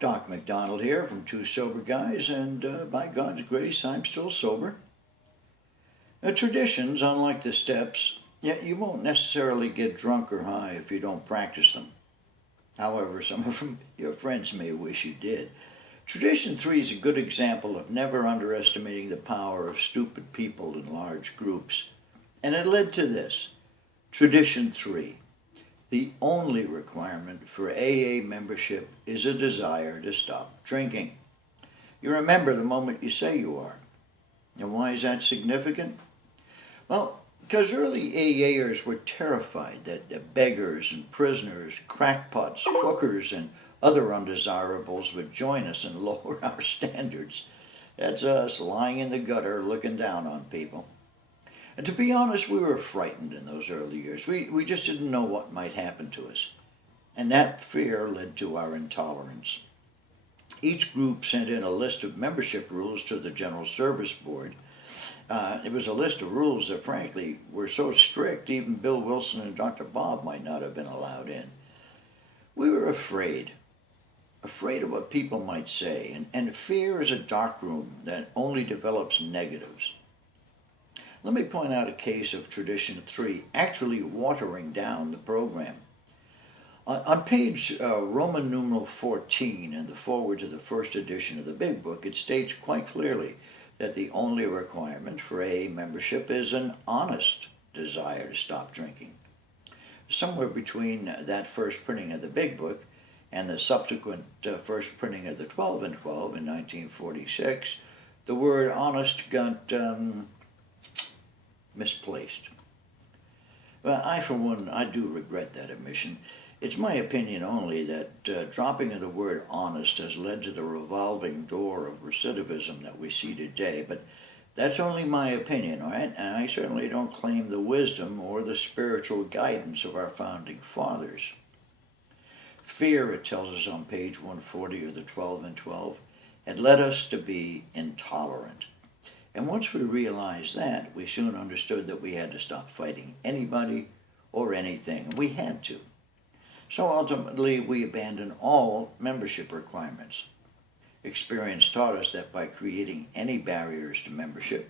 Doc McDonald here from Two Sober Guys, and by God's grace, I'm still sober. Traditions, unlike the steps, yet you won't necessarily get drunk or high if you don't practice them. However, some of your friends may wish you did. Tradition 3 is a good example of never underestimating the power of stupid people in large groups. And it led to this. Tradition 3. The only requirement for AA membership is a desire to stop drinking. You remember the moment you say you are. And why is that significant? Well, because early AAers were terrified that beggars and prisoners, crackpots, hookers, and other undesirables would join us and lower our standards. That's us lying in the gutter looking down on people. And to be honest, we were frightened in those early years. We just didn't know what might happen to us. And that fear led to our intolerance. Each group sent in a list of membership rules to the General Service Board. It was a list of rules that, frankly, were so strict even Bill Wilson and Dr. Bob might not have been allowed in. We were afraid of what people might say, and fear is a dark room that only develops negatives. Let me point out a case of Tradition 3 actually watering down the program. On page Roman numeral 14 in the foreword to the first edition of the Big Book, it states quite clearly that the only requirement for AA membership is an honest desire to stop drinking. Somewhere between that first printing of the Big Book and the subsequent first printing of the 12 and 12 in 1946, the word honest got misplaced. Well, for one, I do regret that omission. It's my opinion only that dropping of the word honest has led to the revolving door of recidivism that we see today, but that's only my opinion, all right? And I certainly don't claim the wisdom or the spiritual guidance of our founding fathers. Fear, it tells us on page 140 of the 12 and 12, had led us to be intolerant. And once we realized that, we soon understood that we had to stop fighting anybody or anything. We had to. So ultimately, we abandoned all membership requirements. Experience taught us that by creating any barriers to membership,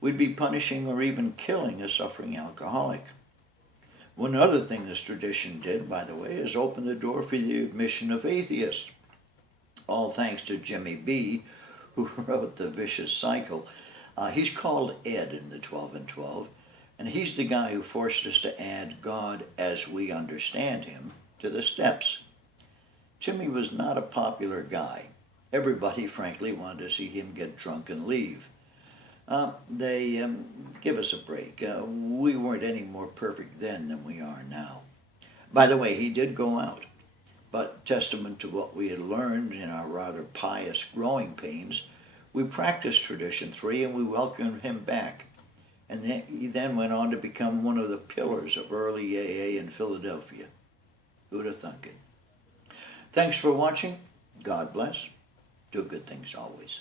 we'd be punishing or even killing a suffering alcoholic. One other thing this tradition did, by the way, is open the door for the admission of atheists. All thanks to Jimmy B., who wrote The Vicious Cycle. He's called Ed in the 12 and 12, and he's the guy who forced us to add God as we understand him to the steps. Jimmy was not a popular guy. Everybody, frankly, wanted to see him get drunk and leave. Give us a break. We weren't any more perfect then than we are now. By the way, he did go out, but testament to what we had learned in our rather pious growing pains, we practiced Tradition 3 and we welcomed him back. And he then went on to become one of the pillars of early AA in Philadelphia. Who'd have thunk it? Thanks for watching. God bless. Do good things always.